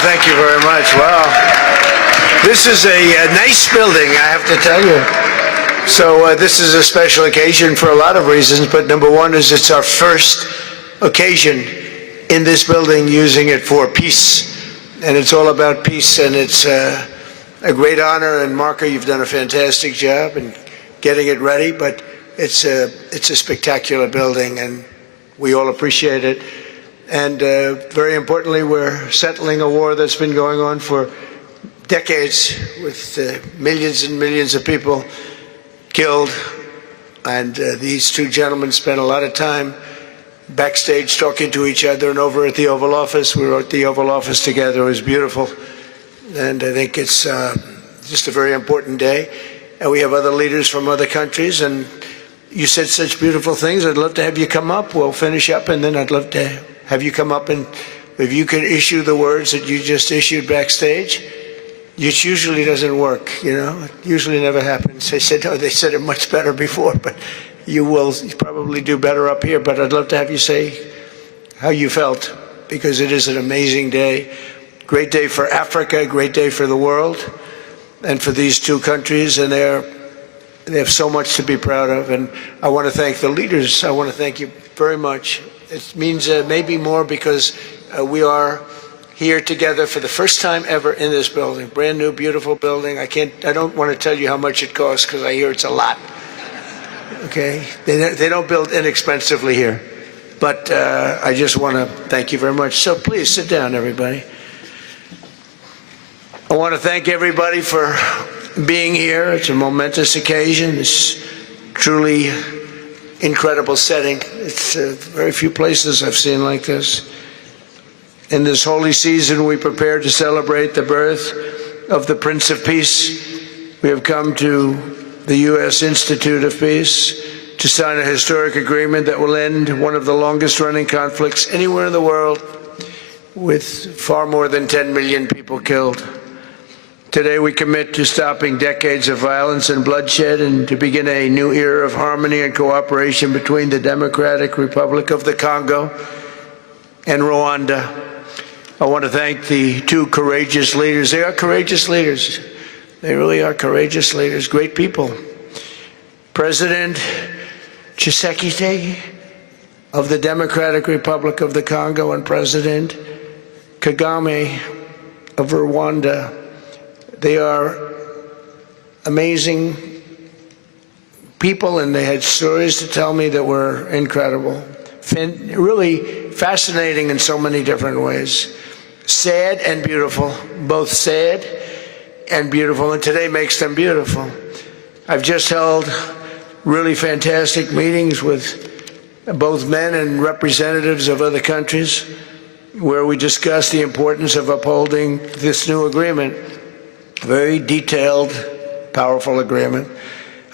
thank you very much. Wow. This is a nice building, I have to tell you. So this is a special occasion for a lot of reasons, but number one is it's our first occasion in this building using it for peace. And it's all about peace, and it's a great honor. And Marco, you've done a fantastic job in getting it ready, but it's a spectacular building, and we all appreciate it. And very importantly, we're settling a war that's been going on for decades with millions and millions of people killed. And these two gentlemen spent a lot of time backstage talking to each other, and over at the Oval Office. We were at the Oval Office together. It was beautiful. And I think it's just a very important day. And we have other leaders from other countries. And you said such beautiful things. I'd love to have you come up. We'll finish up, and then I'd love to have you come up, and if you can issue the words that you just issued backstage, which usually doesn't work, you know, it usually never happens. They said, no, they said it much better before, but you will probably do better up here. But I'd love to have you say how you felt, because it is an amazing day. Great day for Africa, great day for the world, and for these two countries, and they have so much to be proud of. And I want to thank the leaders. I want to thank you very much. It means maybe more because we are here together for the first time ever in this building. Brand new, beautiful building. I don't want to tell you how much it costs, because I hear it's a lot. Okay? They don't build inexpensively here. But I just want to thank you very much. So please sit down, everybody. I want to thank everybody for being here. It's a momentous occasion. It's truly incredible setting. It's very few places I've seen like this. In this holy season, we prepare to celebrate the birth of the Prince of Peace. We have come to the U.S. Institute of Peace to sign a historic agreement that will end one of the longest-running conflicts anywhere in the world, with far more than 10 million people killed. Today, we commit to stopping decades of violence and bloodshed, and to begin a new era of harmony and cooperation between the Democratic Republic of the Congo and Rwanda. I want to thank the two courageous leaders. They are courageous leaders. They really are courageous leaders, great people. President Tshisekedi of the Democratic Republic of the Congo and President Kagame of Rwanda. They are amazing people, and they had stories to tell me that were incredible. Really fascinating in so many different ways. Sad and beautiful, both sad and beautiful, and today makes them beautiful. I've just held really fantastic meetings with both men and representatives of other countries, where we discussed the importance of upholding this new agreement. Very detailed, powerful agreement.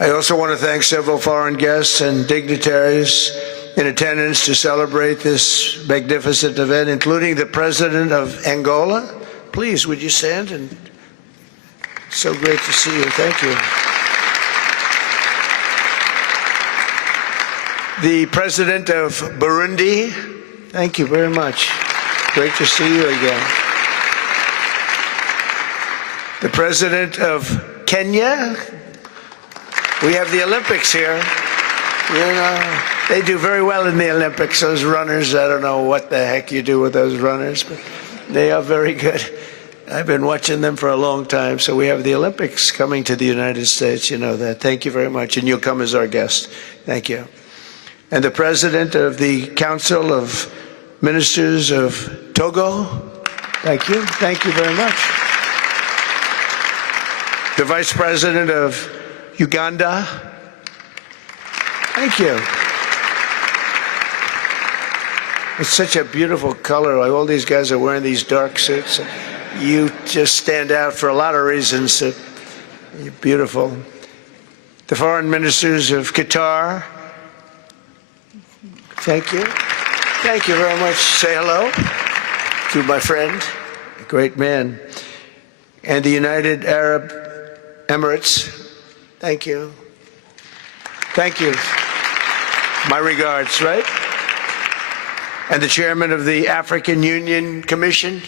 I also want to thank several foreign guests and dignitaries in attendance to celebrate this magnificent event, including the President of Angola. Please, would you stand? And so great to see you. Thank you. The President of Burundi. Thank you very much. Great to see you again. The President of Kenya. We have the Olympics here. You know, they do very well in the Olympics, those runners. I don't know what the heck you do with those runners, but they are very good. I've been watching them for a long time. So we have the Olympics coming to the United States. You know that. Thank you very much. And you'll come as our guest. Thank you. And the President of the Council of Ministers of Togo. Thank you. Thank you very much. The Vice President of Uganda. Thank you. It's such a beautiful color. All these guys are wearing these dark suits. You just stand out for a lot of reasons. You're beautiful. The Foreign Ministers of Qatar. Thank you. Thank you very much. Say hello to my friend, a great man. And the United Arab Emirates. Thank you. Thank you. My regards, right? And the Chairman of the African Union Commission.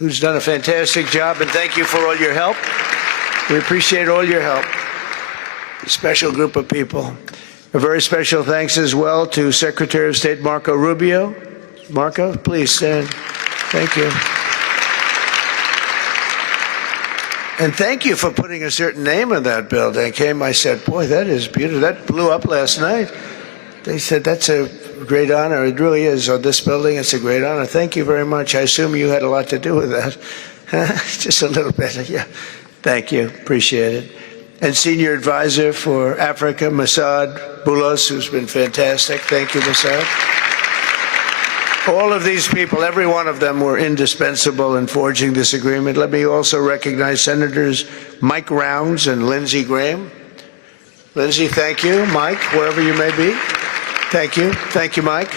who's done a fantastic job, and thank you for all your help. We appreciate all your help. A special group of people. A very special thanks as well to Secretary of State Marco Rubio. Marco, please stand. Thank you. And thank you for putting a certain name on that building. I said, boy, that is beautiful. That blew up last night. They said, that's a great honor. It really is. On this building, it's a great honor. Thank you very much. I assume you had a lot to do with that. Just a little bit. Yeah. Thank you. Appreciate it. And Senior Advisor for Africa, Masad Boulos, who's been fantastic. Thank you, Masad. All of these people, every one of them were indispensable in forging this agreement. Let me also recognize Senators Mike Rounds and Lindsey Graham. Lindsey, thank you. Mike, wherever you may be. Thank you. Thank you, Mike.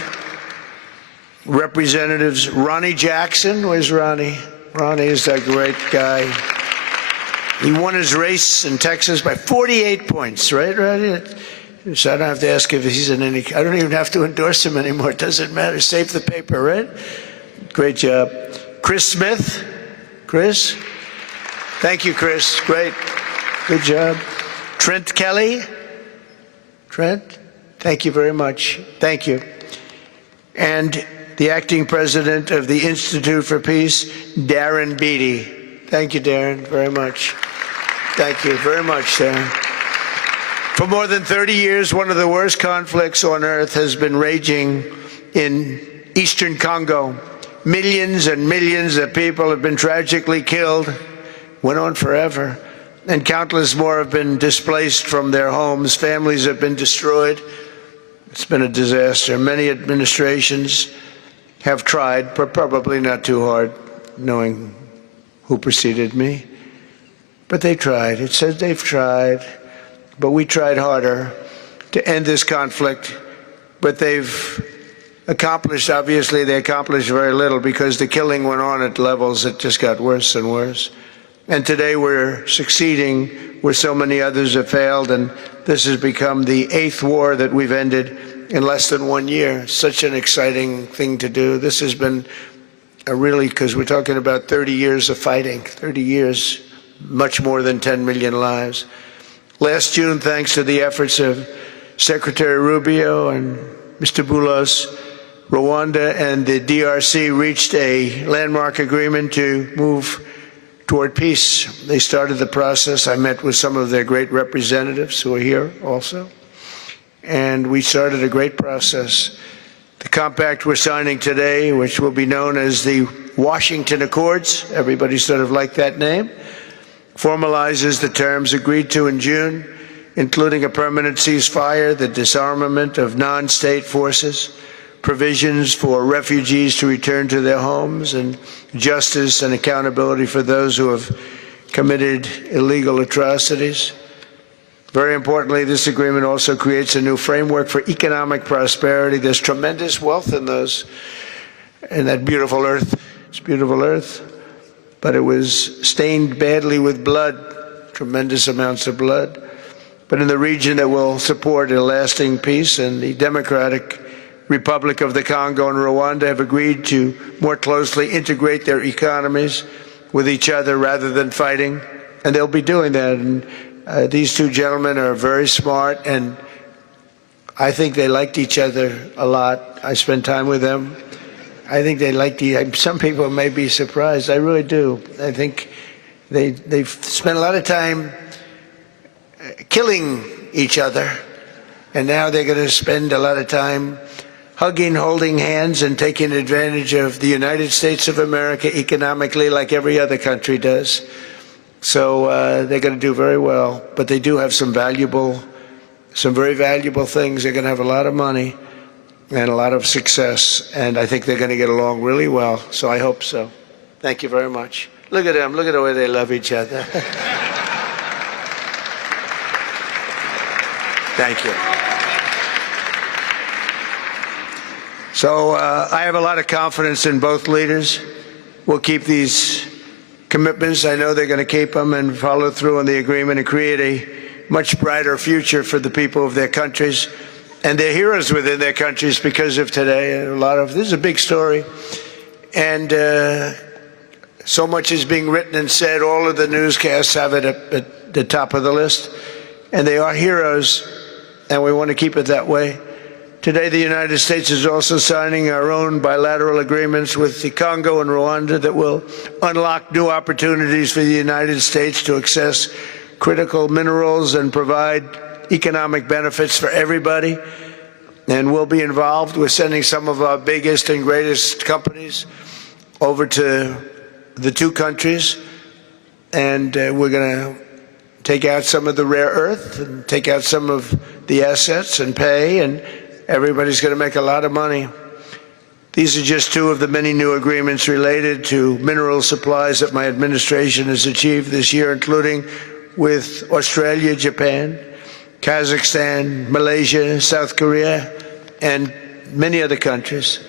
Representatives Ronnie Jackson. Where's Ronnie? Ronnie is that great guy. He won his race in Texas by 48 points, right, Ronnie? So I don't have to ask if he's in any, I don't even have to endorse him anymore. It doesn't matter. Save the paper, right? Great job. Chris Smith. Chris? Thank you, Chris. Great. Good job. Trent Kelly. Trent? Thank you very much. Thank you. And the acting president of the Institute for Peace, Darren Beatty. Thank you, Darren, very much. Thank you very much, Darren. For more than 30 years, one of the worst conflicts on earth has been raging in eastern Congo. Millions and millions of people have been tragically killed, went on forever, and countless more have been displaced from their homes. Families have been destroyed. It's been a disaster. Many administrations have tried, but probably not too hard, knowing who preceded me. But they tried. It says they've tried. But we tried harder to end this conflict. But they've accomplished, obviously, they accomplished very little because the killing went on at levels that just got worse and worse. And today we're succeeding where so many others have failed. And this has become the 8th war that we've ended in less than 1 year. Such an exciting thing to do. This has been a really, because we're talking about 30 years of fighting, 30 years, much more than 10 million lives. Last June, thanks to the efforts of Secretary Rubio and Mr. Boulos, Rwanda and the DRC reached a landmark agreement to move toward peace. They started the process. I met with some of their great representatives who are here also. And we started a great process. The compact we're signing today, which will be known as the Washington Accords, everybody sort of liked that name, formalizes the terms agreed to in June, including a permanent ceasefire, the disarmament of non-state forces, provisions for refugees to return to their homes, and justice and accountability for those who have committed illegal atrocities. Very importantly, this agreement also creates a new framework for economic prosperity. There's tremendous wealth in that beautiful earth. It's beautiful earth, but it was stained badly with blood, tremendous amounts of blood. But in the region that will support a lasting peace, and the Democratic Republic of the Congo and Rwanda have agreed to more closely integrate their economies with each other rather than fighting, and they'll be doing that. And these two gentlemen are very smart, and I think they liked each other a lot. I spent time with them. I think they liked some people may be surprised. I really do. I think they've spent a lot of time killing each other, and now they're going to spend a lot of time hugging, holding hands, and taking advantage of the United States of America economically like every other country does. So they're going to do very well, but they do have some very valuable things. They're going to have a lot of money and a lot of success, and I think they're going to get along really well, so I hope so. Thank you very much. Look at them. Look at the way they love each other. Thank you. So I have a lot of confidence in both leaders. We'll keep these commitments. I know they're going to keep them and follow through on the agreement and create a much brighter future for the people of their countries. And they're heroes within their countries because of today. And this is a big story. And So much is being written and said. All of the newscasts have it at the top of the list. And they are heroes, and we want to keep it that way. Today, the United States is also signing our own bilateral agreements with the Congo and Rwanda that will unlock new opportunities for the United States to access critical minerals and provide economic benefits for everybody. And we'll be involved. We're sending some of our biggest and greatest companies over to the two countries, and we're going to take out some of the rare earth and take out some of the assets and pay, and everybody's going to make a lot of money. These are just two of the many new agreements related to mineral supplies that my administration has achieved this year, including with Australia, Japan, Kazakhstan, Malaysia, South Korea, and many other countries.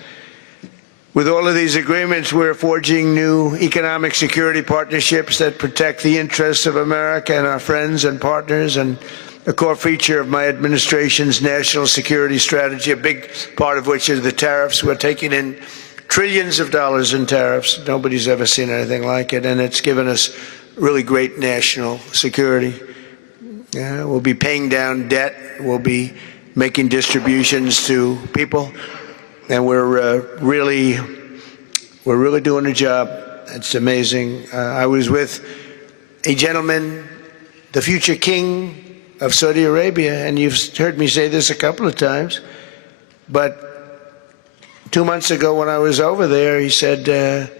With all of these agreements, we're forging new economic security partnerships that protect the interests of America and our friends and partners, and a core feature of my administration's national security strategy, a big part of which is the tariffs. We're taking in trillions of dollars in tariffs. Nobody's ever seen anything like it, and it's given us really great national security. We'll be paying down debt. We'll be making distributions to people. And we're really doing a job. It's amazing. I was with a gentleman, the future king of Saudi Arabia, and you've heard me say this a couple of times, but 2 months ago when I was over there, he said,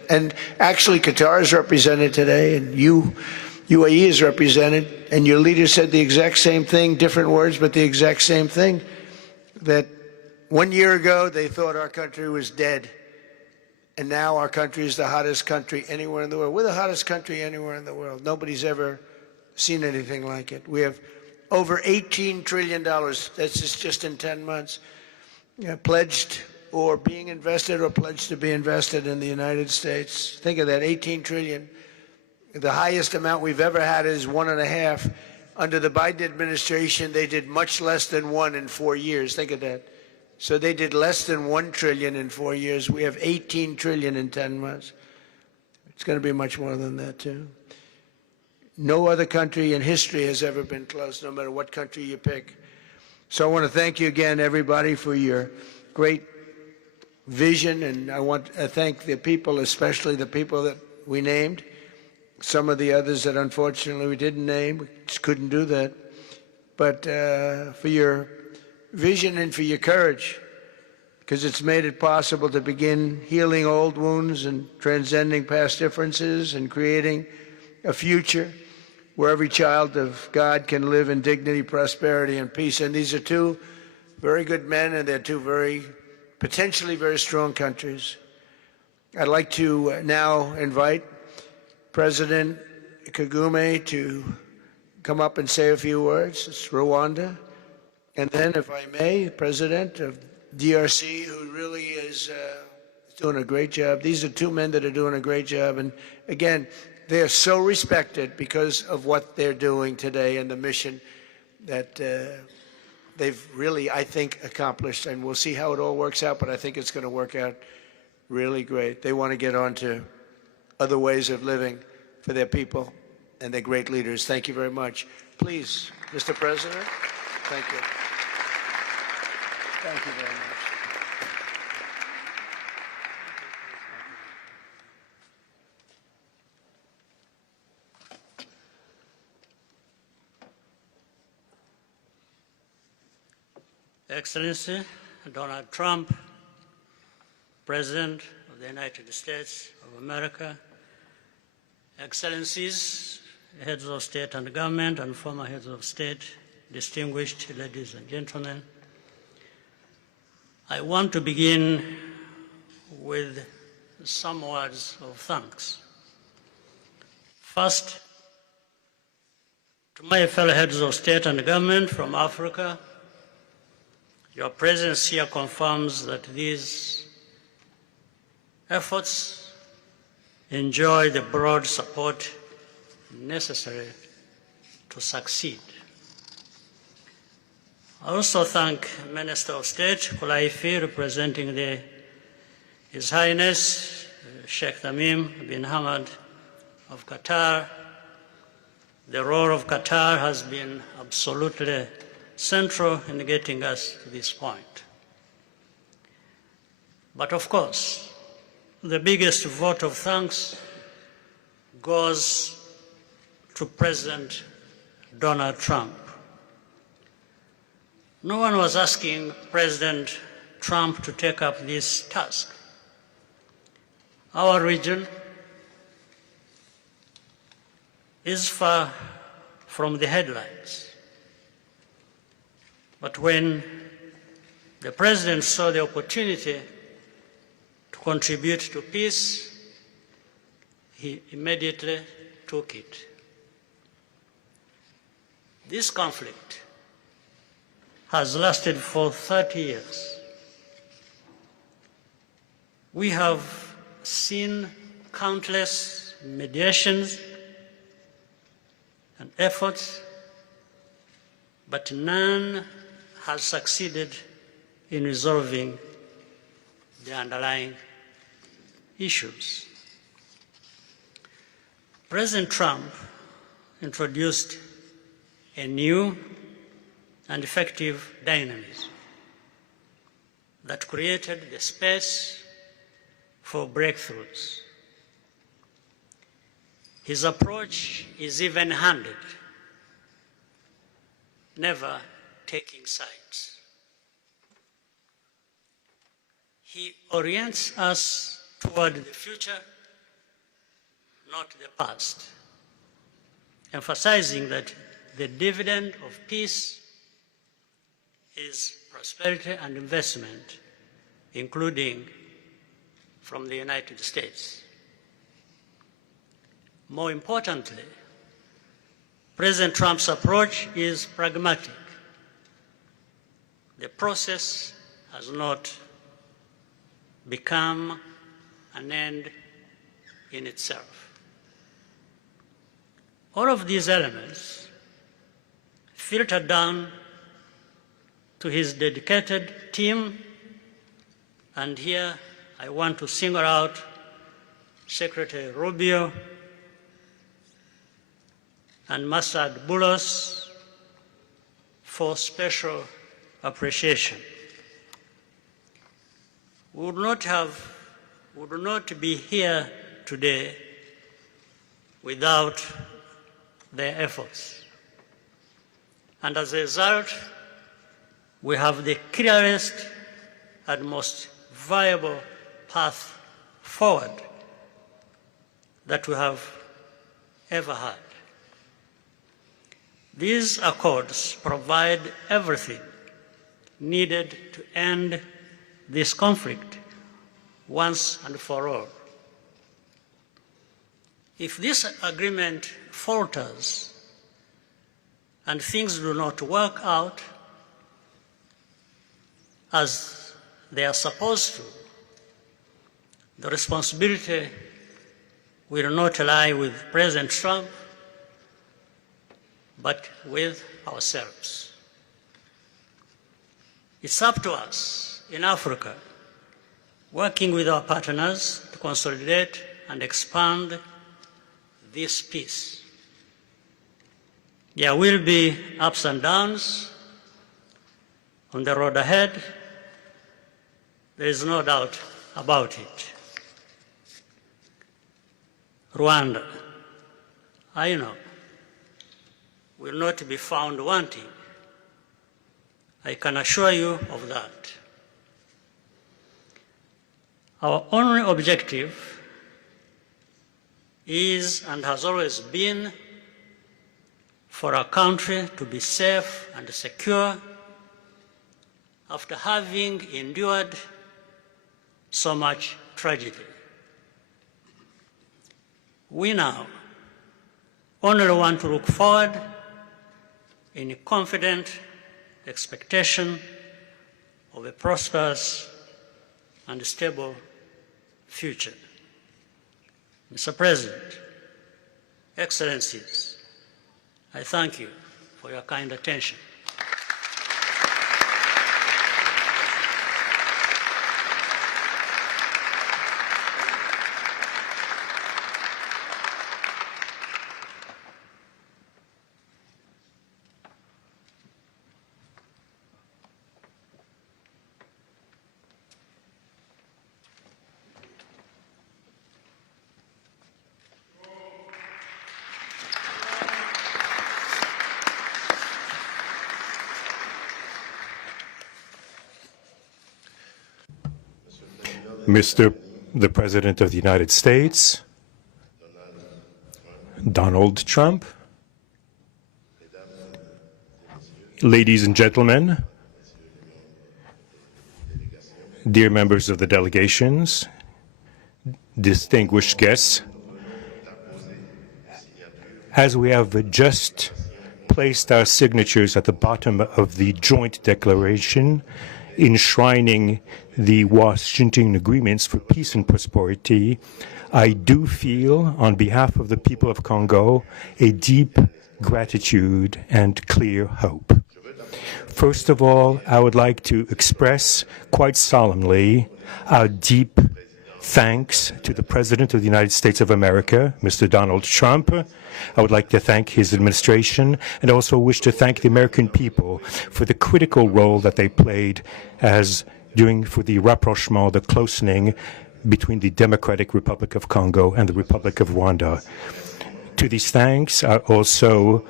and actually Qatar is represented today, and UAE is represented, and your leader said the exact same thing, different words, but the exact same thing, that 1 year ago, they thought our country was dead, and now our country is the hottest country anywhere in the world. We're the hottest country anywhere in the world. Nobody's ever seen anything like it. We have over $18 trillion, that's just in 10 months, pledged or being invested or pledged to be invested in the United States. Think of that, 18 trillion. The highest amount we've ever had is 1.5. Under the Biden administration, they did much less than 1 in 4 years. Think of that. So they did less than 1 trillion in 4 years. We have 18 trillion in 10 months. It's going to be much more than that, too. No other country in history has ever been close, no matter what country you pick. So I want to thank you again, everybody, for your great vision. And I want to thank the people, especially the people that we named. Some of the others that unfortunately we didn't name, we just couldn't do that. But for your vision and for your courage, because it's made it possible to begin healing old wounds and transcending past differences and creating a future where every child of God can live in dignity, prosperity, and peace. And these are two very good men, and they're two potentially very strong countries. I'd like to now invite President Kagame to come up and say a few words. It's Rwanda. And then, if I may, President of DRC, who really is doing a great job. These are two men that are doing a great job. And again, they are so respected because of what they're doing today and the mission that they've really, I think, accomplished. And we'll see how it all works out, but I think it's going to work out really great. They want to get on to other ways of living for their people, and they're great leaders. Thank you very much. Please, Mr. President. Thank you. Thank you very much. Excellency Donald Trump, President of the United States of America, Excellencies, heads of state and government and former heads of state, distinguished ladies and gentlemen, I want to begin with some words of thanks. First, to my fellow heads of state and government from Africa, your presence here confirms that these efforts enjoy the broad support necessary to succeed. I also thank Minister of State Kulaifi, representing His Highness Sheikh Tamim bin Hamad of Qatar. The role of Qatar has been absolutely central in getting us to this point. But of course, the biggest vote of thanks goes to President Donald Trump. No one was asking President Trump to take up this task. Our region is far from the headlines. But when the President saw the opportunity to contribute to peace, he immediately took it. This conflict has lasted for 30 years. We have seen countless mediations and efforts, but none has succeeded in resolving the underlying issues. President Trump introduced a new and effective dynamism that created the space for breakthroughs. His approach is even-handed, never taking sides. He orients us toward the future, not the past, emphasizing that the dividend of peace is prosperity and investment, including from the United States. More importantly, President Trump's approach is pragmatic. The process has not become an end in itself. All of these elements filter down to his dedicated team, and here I want to single out Secretary Rubio and Masad Boulos for special appreciation. We would not be here today without their efforts. And as a result, we have the clearest and most viable path forward that we have ever had. These accords provide everything needed to end this conflict once and for all. If this agreement falters and things do not work out as they are supposed to, the responsibility will not lie with President Trump, but with ourselves. It's up to us in Africa, working with our partners to consolidate and expand this peace. There will be ups and downs on the road ahead. There is no doubt about it. Rwanda, I know, will not be found wanting. I can assure you of that. Our only objective is and has always been for our country to be safe and secure after having endured so much tragedy. We now only want to look forward in confident expectation of a prosperous and stable future. Mr. President, Excellencies, I thank you for your kind attention. the President of the United States, Donald Trump, ladies and gentlemen, dear members of the delegations, distinguished guests, as we have just placed our signatures at the bottom of the joint declaration enshrining the Washington agreements for peace and prosperity, I do feel, on behalf of the people of Congo, a deep gratitude and clear hope. First of all, I would like to express quite solemnly our deep thanks to the President of the United States of America, Mr. Donald Trump. I would like to thank his administration and also wish to thank the American people for the critical role that they played for the rapprochement, the closening between the Democratic Republic of Congo and the Republic of Rwanda. To these thanks, I also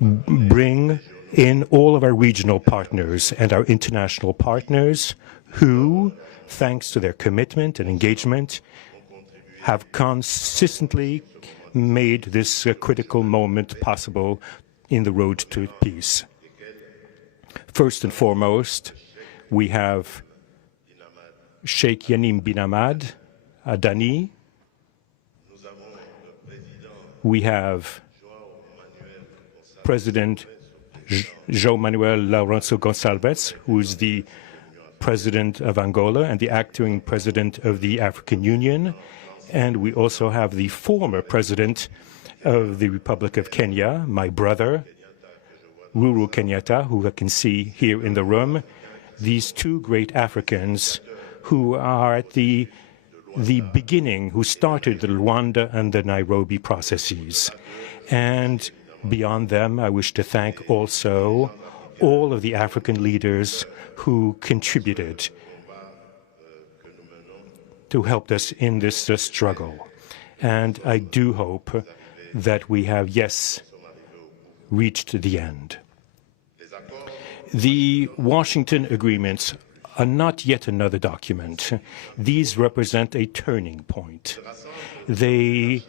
bring in all of our regional partners and our international partners who, thanks to their commitment and engagement, have consistently made this critical moment possible in the road to peace. First and foremost, we have Sheikh Yanim bin Ahmad Adani. We have President João Manuel Lourenço Gonçalves, who is the President of Angola and the acting President of the African Union. And we also have the former President of the Republic of Kenya, my brother, Uhuru Kenyatta, who I can see here in the room. These two great Africans who are at the beginning, who started the Luanda and the Nairobi processes. And beyond them, I wish to thank also all of the African leaders who contributed to help us in this struggle. And I do hope that we have, yes, reached the end. The Washington agreements are not yet another document. These represent a turning point. They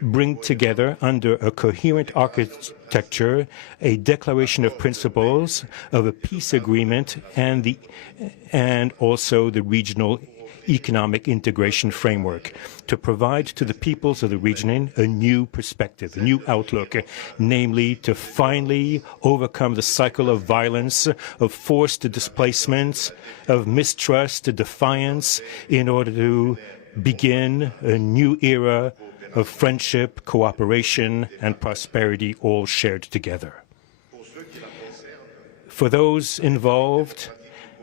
bring together under a coherent architecture a declaration of principles of a peace agreement and also the regional economic integration framework to provide to the peoples of the region a new perspective, a new outlook, namely to finally overcome the cycle of violence, of forced displacements, of mistrust, defiance, in order to begin a new era of friendship, cooperation, and prosperity all shared together. For those involved,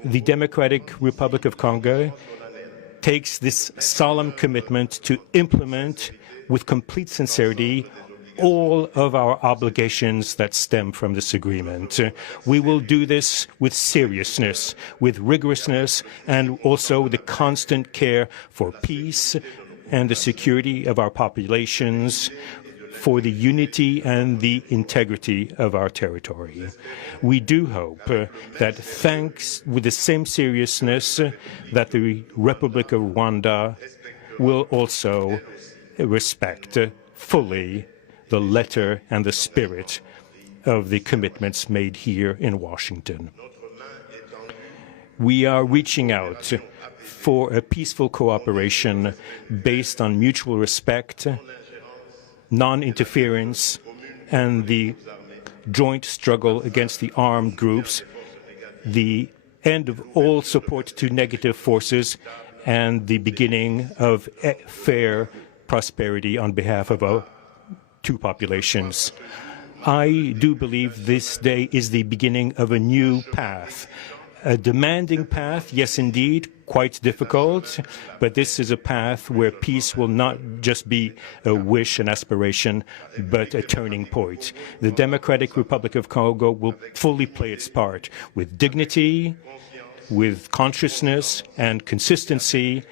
the Democratic Republic of Congo takes this solemn commitment to implement with complete sincerity all of our obligations that stem from this agreement. We will do this with seriousness, with rigorousness, and also with the constant care for peace and the security of our populations, for the unity and the integrity of our territory. We do hope that thanks with the same seriousness that the Republic of Rwanda will also respect fully the letter and the spirit of the commitments made here in Washington. We are reaching out for a peaceful cooperation based on mutual respect, non-interference, and the joint struggle against the armed groups, the end of all support to negative forces, and the beginning of fair prosperity on behalf of our two populations. I do believe this day is the beginning of a new path. A demanding path, yes, indeed, quite difficult, but this is a path where peace will not just be a wish, an aspiration, but a turning point. The Democratic Republic of Congo will fully play its part with dignity, with consciousness and consistency,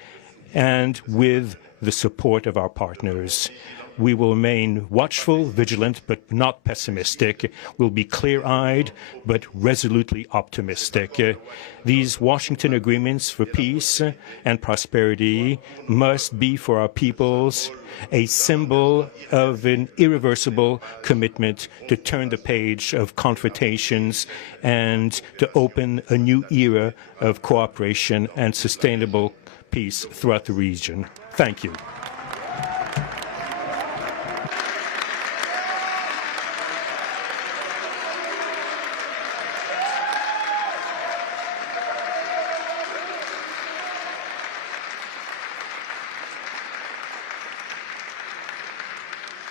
and with the support of our partners. We will remain watchful, vigilant, but not pessimistic. We'll be clear-eyed, but resolutely optimistic. These Washington agreements for peace and prosperity must be for our peoples a symbol of an irreversible commitment to turn the page of confrontations and to open a new era of cooperation and sustainable peace throughout the region. Thank you.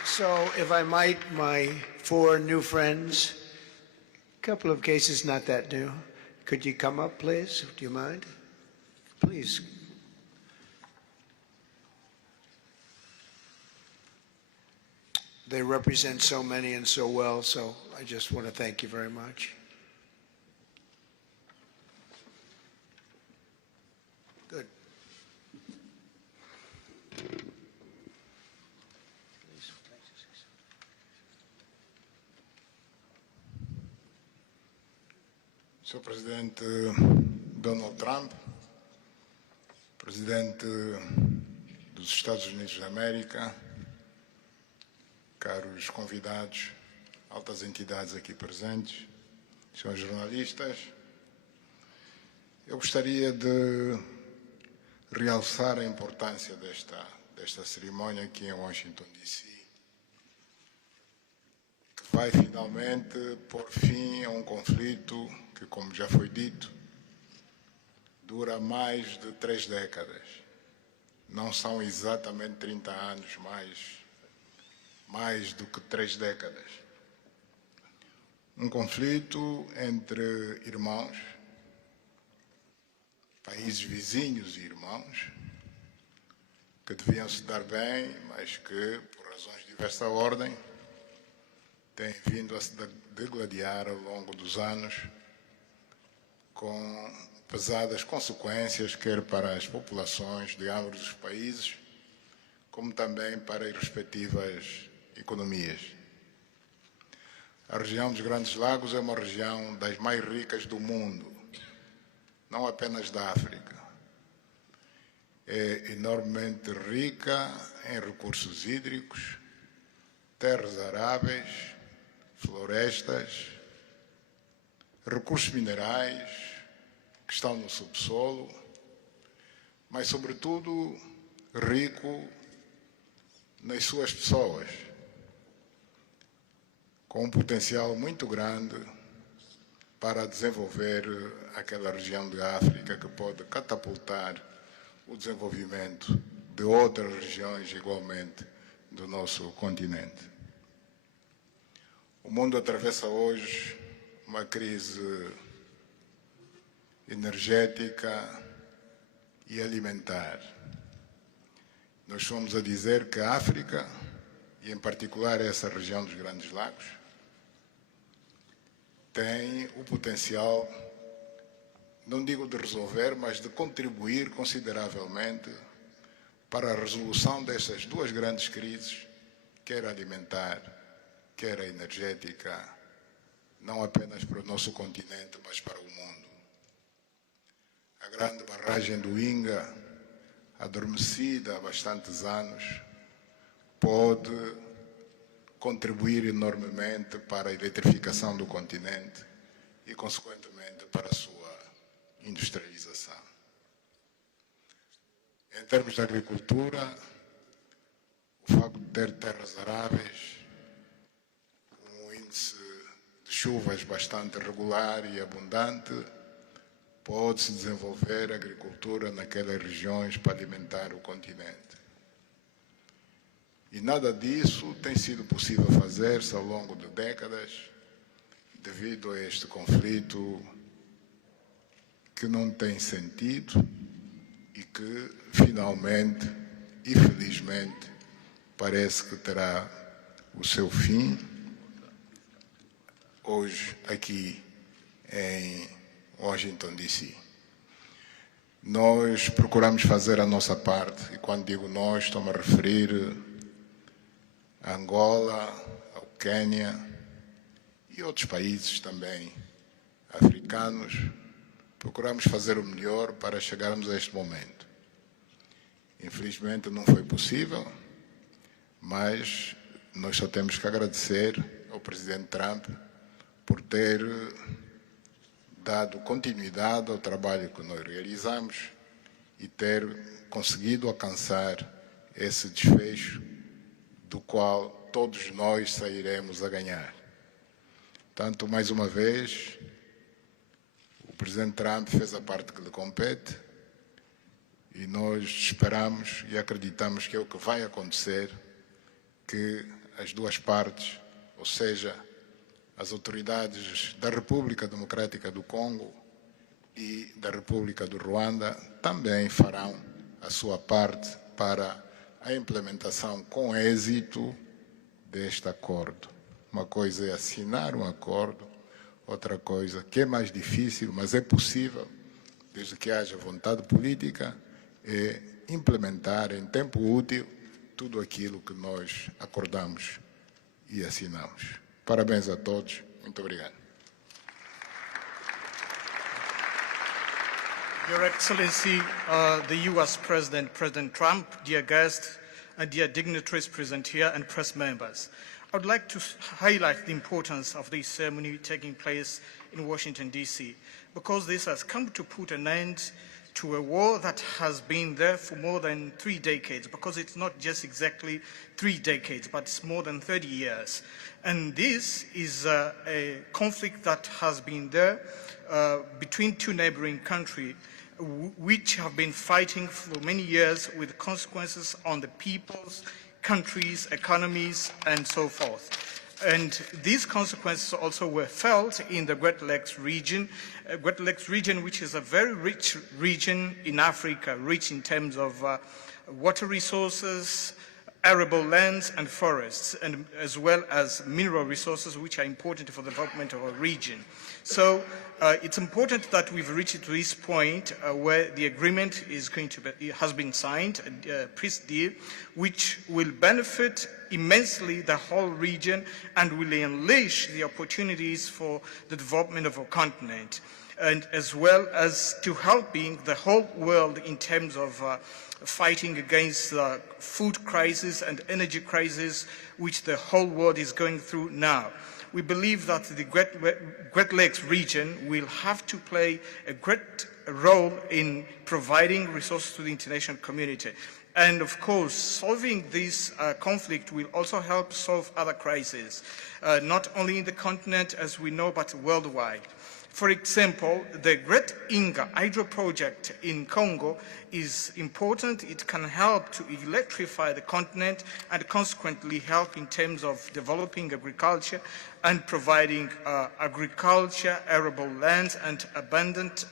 So, if I might, my 4 new friends, a couple of cases not that new. Could you come up, please? Do you mind? Please. They represent so many and so well, so I just want to thank you very much. Good. Sr. Presidente Donald Trump, Presidente dos Estados Unidos da América, caros convidados, altas entidades aqui presentes, senhores jornalistas, eu gostaria de realçar a importância desta cerimônia aqui em Washington, D.C., que vai finalmente pôr fim a um conflito que, como já foi dito, dura mais de 3 décadas. Não são exatamente 30 anos, mais do que 3 décadas. Um conflito entre irmãos, países vizinhos e irmãos, que deviam se dar bem, mas que, por razões de diversa ordem, têm vindo a se degladiar ao longo dos anos, com pesadas consequências, quer para as populações de ambos os países, como também para as respectivas economias. A região dos Grandes Lagos é uma região das mais ricas do mundo, não apenas da África. É enormemente rica em recursos hídricos, terras aráveis, florestas, recursos minerais que estão no subsolo, mas, sobretudo, rico nas suas pessoas, com um potencial muito grande para desenvolver aquela região da África que pode catapultar o desenvolvimento de outras regiões igualmente do nosso continente. O mundo atravessa hoje uma crise energética e alimentar. Nós estamos a dizer que a África, e em particular essa região dos Grandes Lagos, tem o potencial, não digo de resolver, mas de contribuir consideravelmente para a resolução dessas 2 grandes crises, quer a alimentar, quer a energética, não apenas para o nosso continente, mas para o mundo. A grande barragem do Inga, adormecida há bastantes anos, pode contribuir enormemente para a eletrificação do continente e, consequentemente, para a sua industrialização. Em termos de agricultura, o facto de ter terras aráveis, um índice de chuvas bastante regular e abundante, pode-se desenvolver a agricultura naquelas regiões para alimentar o continente. E nada disso tem sido possível fazer-se ao longo de décadas, devido a este conflito que não tem sentido e que, finalmente e felizmente, parece que terá o seu fim hoje aqui em Washington, D.C. Nós procuramos fazer a nossa parte, e quando digo nós, estou-me a referir a Angola, ao Quênia e outros países também africanos, procuramos fazer o melhor para chegarmos a este momento. Infelizmente não foi possível, mas nós só temos que agradecer ao presidente Trump por ter dado continuidade ao trabalho que nós realizamos e ter conseguido alcançar esse desfecho do qual todos nós sairemos a ganhar. Portanto, mais uma vez, o presidente Trump fez a parte que lhe compete e nós esperamos e acreditamos que é o que vai acontecer, que as duas partes, ou seja, as autoridades da República Democrática do Congo e da República do Ruanda também farão a sua parte para a implementação com êxito deste acordo. Uma coisa é assinar um acordo, outra coisa que é mais difícil, mas é possível, desde que haja vontade política, é implementar em tempo útil tudo aquilo que nós acordamos e assinamos. Parabéns a todos. Muito obrigado. Your Excellency, the U.S. President, President Trump, dear guests, and dear dignitaries present here and press members. I would like to highlight the importance of this ceremony taking place in Washington, D.C., because this has come to put an end to a war that has been there for more than 3 decades, because it's not just exactly 3 decades, but it's more than 30 years. And this is a conflict that has been there between two neighboring countries, which have been fighting for many years with consequences on the peoples, countries, economies, and so forth. And these consequences also were felt in the Great Lakes region, which is a very rich region in Africa, rich in terms of water resources, arable lands and forests, and as well as mineral resources which are important for the development of our region. So it's important that we've reached to this point where the agreement is going to be, has been signed, a peace deal, which will benefit immensely the whole region and will unleash the opportunities for the development of our continent, and as well as to helping the whole world in terms of fighting against the food crisis and energy crisis which the whole world is going through now. We believe that the Great Lakes region will have to play a great role in providing resources to the international community. And of course, solving this conflict will also help solve other crises, not only in the continent as we know, but worldwide. For example, the Great Inga hydro project in Congo is important. It can help to electrify the continent and consequently help in terms of developing agriculture and providing agriculture, arable lands, and abundant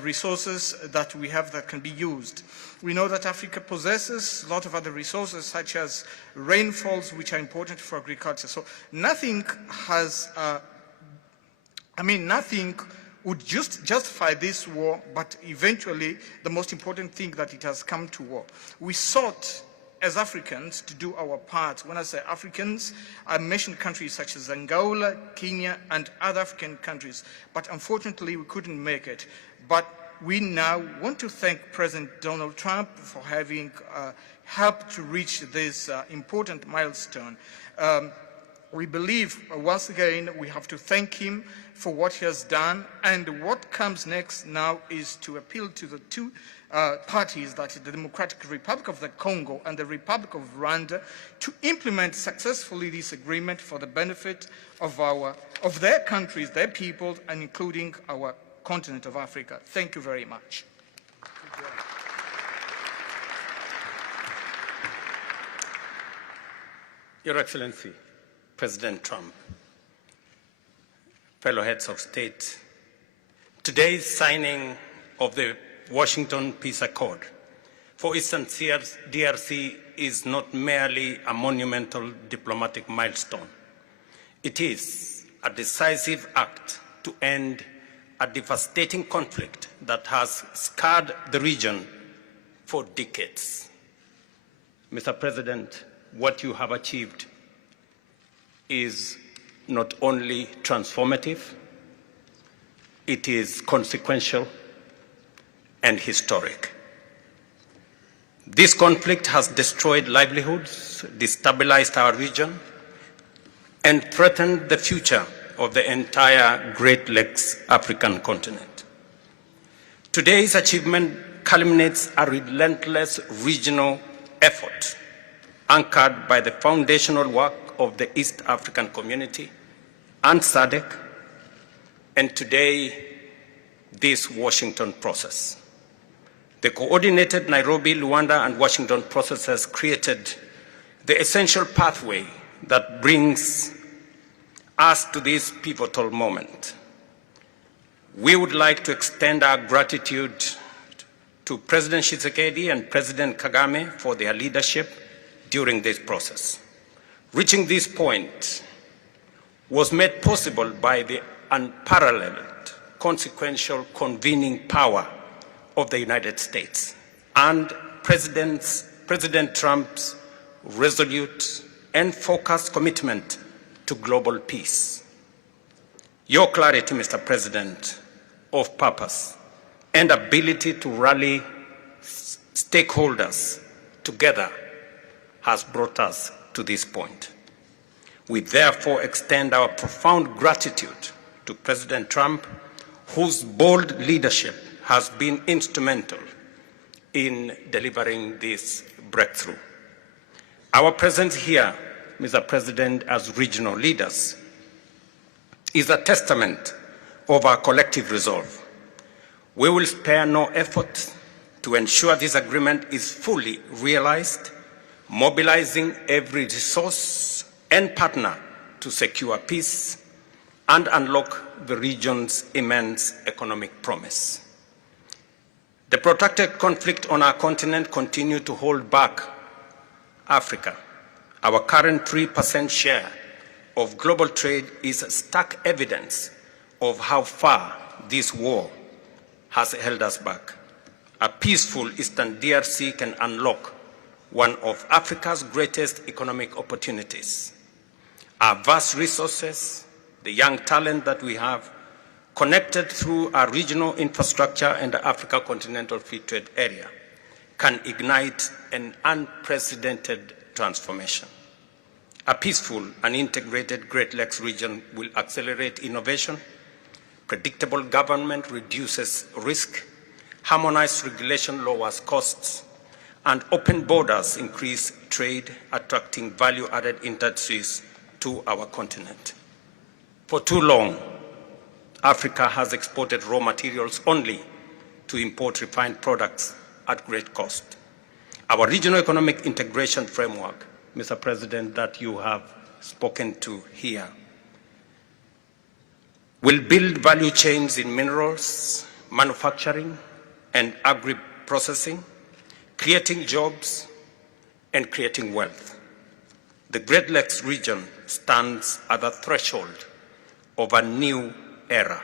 resources that we have that can be used. We know that Africa possesses a lot of other resources such as rainfalls, which are important for agriculture. So nothing has nothing would justify this war, but eventually the most important thing that it has come to war. We sought as Africans to do our part. When I say Africans, I mentioned countries such as Angola, Kenya, and other African countries, but unfortunately we couldn't make it. But we now want to thank President Donald Trump for having helped to reach this important milestone. We believe, once again, we have to thank him for what he has done, and what comes next now is to appeal to the two parties, that is the Democratic Republic of the Congo and the Republic of Rwanda, to implement successfully this agreement for the benefit of their countries, their people, and including our continent of Africa. Thank you very much. Your Excellency, President Trump, fellow heads of state, today's signing of the Washington Peace Accord for Eastern DRC is not merely a monumental diplomatic milestone. It is a decisive act to end a devastating conflict that has scarred the region for decades. Mr. President, what you have achieved is not only transformative, it is consequential and historic. This conflict has destroyed livelihoods, destabilized our region, and threatened the future of the entire Great Lakes African continent. Today's achievement culminates a relentless regional effort anchored by the foundational work of the East African Community and SADC, and today, this Washington process. The coordinated Nairobi, Luanda, and Washington processes created the essential pathway that brings us to this pivotal moment. We would like to extend our gratitude to President Tshisekedi and President Kagame for their leadership during this process. Reaching this point was made possible by the unparalleled consequential convening power of the United States and President Trump's resolute and focused commitment to global peace. Your clarity, Mr. President, of purpose and ability to rally stakeholders together has brought us to this point. We therefore extend our profound gratitude to President Trump, whose bold leadership has been instrumental in delivering this breakthrough. Our presence here, Mr. President, as regional leaders, is a testament of our collective resolve. We will spare no effort to ensure this agreement is fully realized, mobilizing every resource and partner to secure peace and unlock the region's immense economic promise. The protracted conflict on our continent continues to hold back Africa. Our current 3% share of global trade is stark evidence of how far this war has held us back. A peaceful Eastern DRC can unlock one of Africa's greatest economic opportunities. Our vast resources, the young talent that we have, connected through our regional infrastructure and the Africa Continental Free Trade Area, can ignite an unprecedented transformation. A peaceful and integrated Great Lakes region will accelerate innovation, predictable government reduces risk, harmonized regulation lowers costs, and open borders increase trade, attracting value-added industries to our continent. For too long, Africa has exported raw materials only to import refined products at great cost. Our regional economic integration framework, Mr. President, that you have spoken to here, will build value chains in minerals, manufacturing, and agri-processing, creating jobs and creating wealth. The Great Lakes region stands at the threshold of a new era.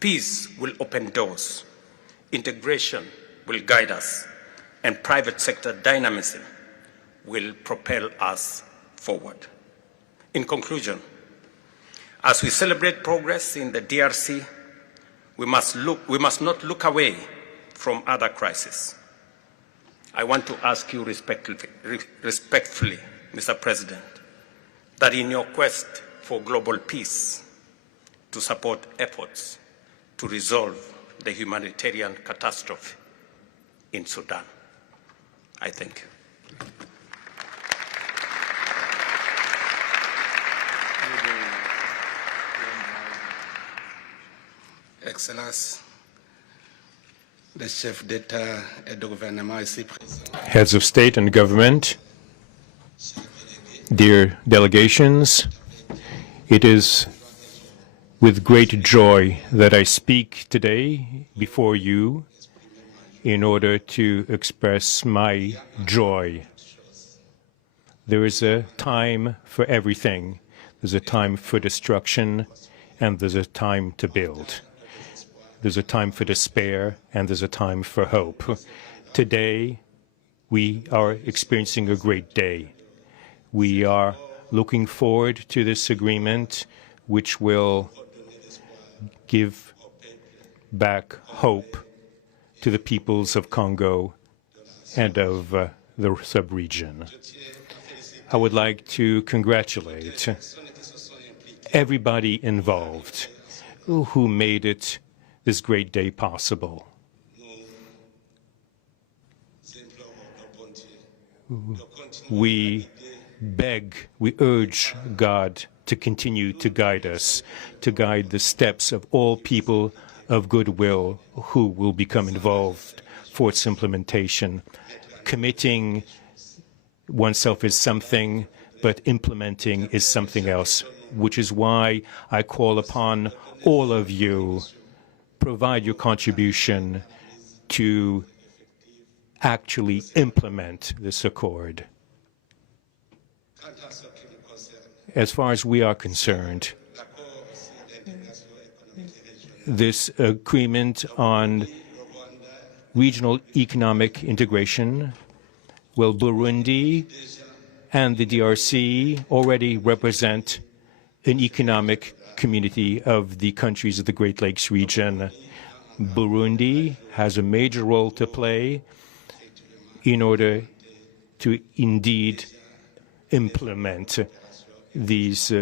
Peace will open doors, integration will guide us, and private sector dynamism will propel us forward. In conclusion, as we celebrate progress in the DRC, we must not look away from other crises. I want to ask you respectfully, Mr. President, that in your quest for global peace, to support efforts to resolve the humanitarian catastrophe in Sudan. I thank you. Excellences, le chef d'État et de gouvernement ici présent. Heads of state and government, dear delegations, it is with great joy that I speak today before you in order to express my joy. There is a time for everything. There's a time for destruction, and there's a time to build. There's a time for despair, and there's a time for hope. Today, we are experiencing a great day. We are looking forward to this agreement, which will give back hope to the peoples of Congo and of the sub-region. I would like to congratulate everybody involved who made this great day possible. We urge God to continue to guide us, to guide the steps of all people of goodwill who will become involved for its implementation. Committing oneself is something, but implementing is something else, which is why I call upon all of you, provide your contribution to actually implement this accord. As far as we are concerned, this agreement on regional economic integration, well, Burundi and the DRC already represent an economic community of the countries of the Great Lakes region. Burundi has a major role to play in order to indeed implement these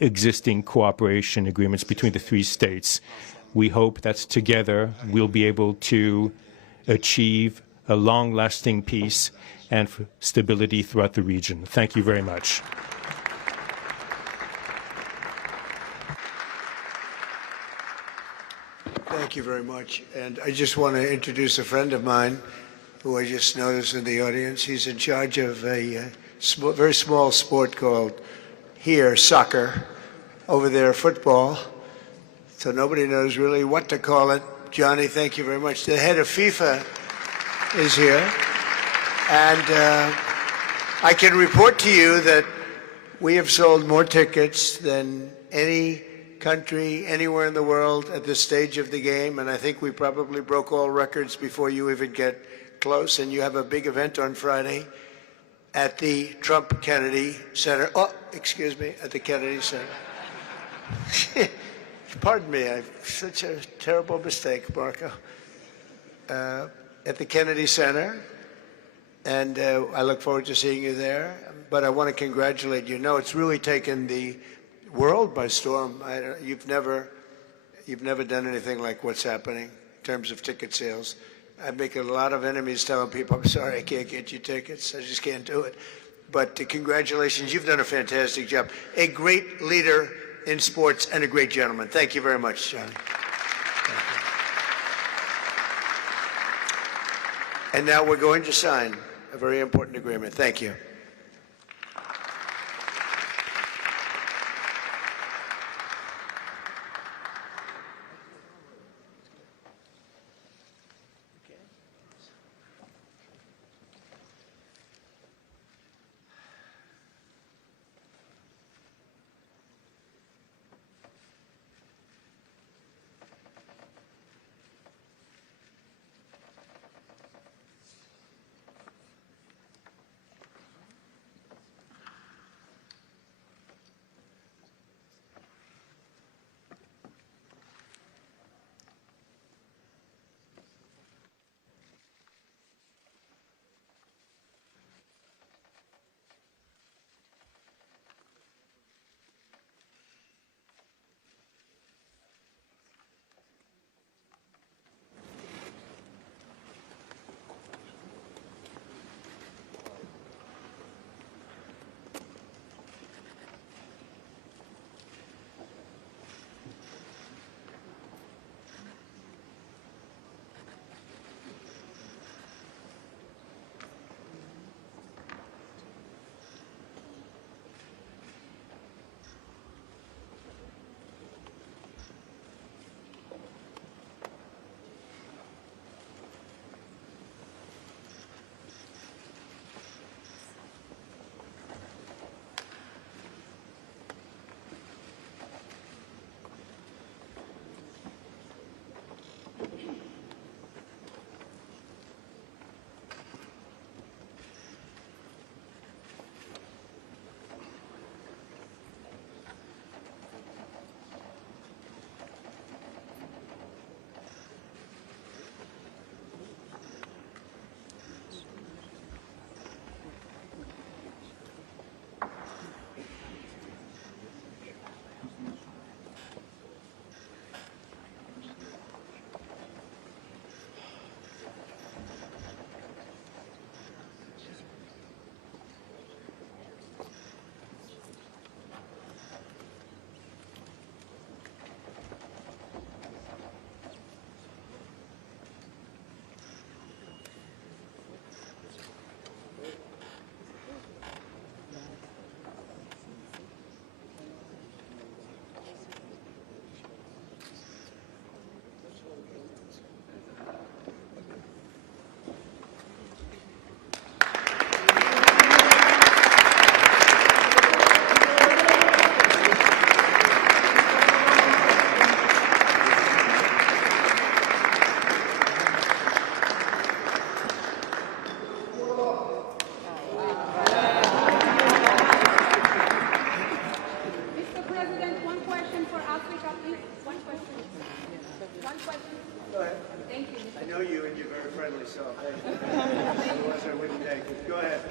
existing cooperation agreements between the three states. We hope that together we'll be able to achieve a long-lasting peace and stability throughout the region. Thank you very much. Thank you very much. And I just want to introduce a friend of mine who I just noticed in the audience. He's in charge of a very small sport called here soccer, over there football. So nobody knows really what to call it. Johnny, thank you very much. The head of FIFA is here. And I can report to you that we have sold more tickets than any country anywhere in the world at this stage of the game. And I think we probably broke all records before you even get close. And you have a big event on Friday at the Trump Kennedy Center. Oh, excuse me, at the Kennedy Center. Pardon me, I've such a terrible mistake, Marco. At the Kennedy Center, and I look forward to seeing you there. But I want to congratulate you. No, it's really taken the world by storm. You've never done anything like what's happening in terms of ticket sales. I'm making a lot of enemies telling people, I'm sorry, I can't get you tickets. I just can't do it. But congratulations, you've done a fantastic job. A great leader in sports and a great gentleman. Thank you very much, Johnny. And now we're going to sign a very important agreement. Thank you.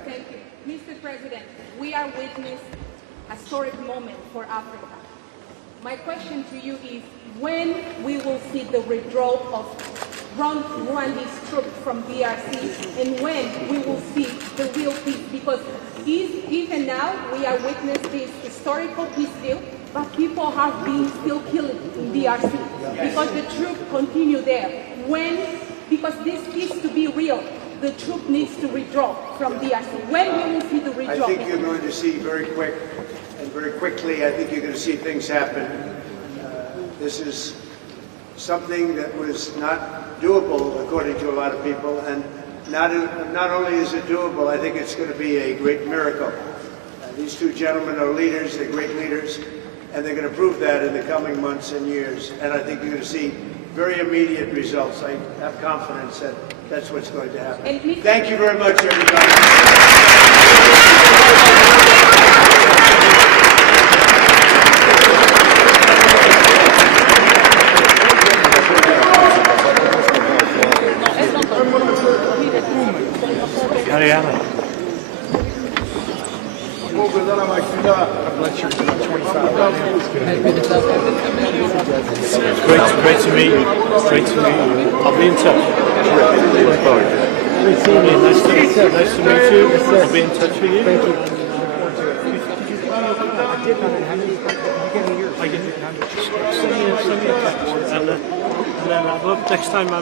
Thank you. Mr. President, we are witnessing a historic moment for Africa. My question to you is, when we will see the withdrawal of Rwandese troops from DRC, and when we will see the real peace? Because even now we are witnessing this historical peace deal, but people have been still killed in DRC because the troops continue there. Because this peace to be real, the troop needs to withdraw from DRC. When we will see the withdrawal? I think you're going to see very quick and very quickly, I think you're going to see things happen. This is something that was not doable, according to a lot of people, and not only is it doable, I think it's going to be a great miracle. These two gentlemen are leaders, they're great leaders, and they're going to prove that in the coming months and years. And I think you're going to see very immediate results. I have confidence that that's what's going to happen. Thank you very much, everybody. Great to meet you. Great to meet you. I'll be in touch. Nice to meet you. I'll be in touch with you. Thank you. Send me a text. And then I'd love, next time I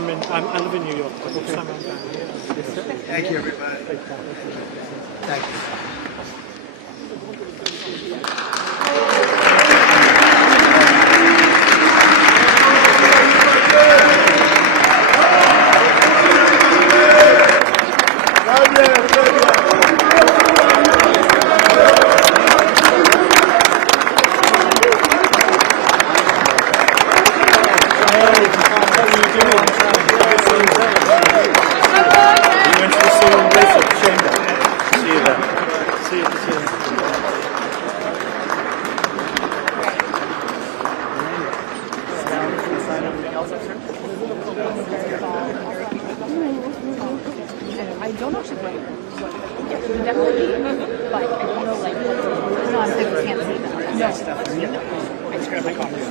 live in New York. Next time I'm down here. Thank you, everybody. Thank you. I don't know actually what definitely, but I don't know like what. No, I can't say that. No. Let's grab my coffee.